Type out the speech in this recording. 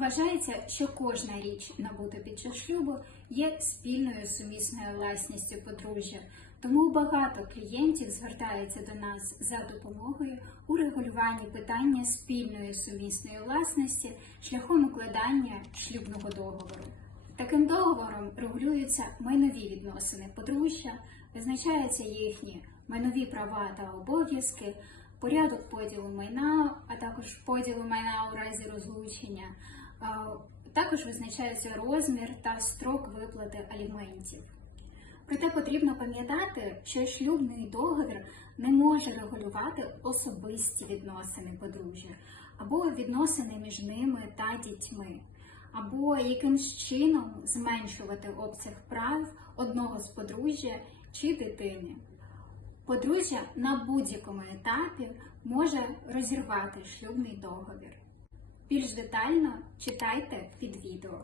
Вважається, що кожна річ, набута під час шлюбу, є спільною сумісною власністю подружжя. Тому багато клієнтів звертаються до нас за допомогою у регулюванні питання спільної сумісної власності шляхом укладання шлюбного договору. Таким договором регулюються майнові відносини подружжя, визначаються їхні майнові права та обов'язки, порядок поділу майна, а також поділу майна у разі розлучення. Також визначається розмір та строк виплати аліментів. Проте потрібно пам'ятати, що шлюбний договір не може регулювати особисті відносини подружжя або відносини між ними та дітьми, або якимсь чином зменшувати обсяг прав одного з подружжя чи дитини. Подружжя на будь-якому етапі може розірвати шлюбний договір. Більш детально читайте під відео.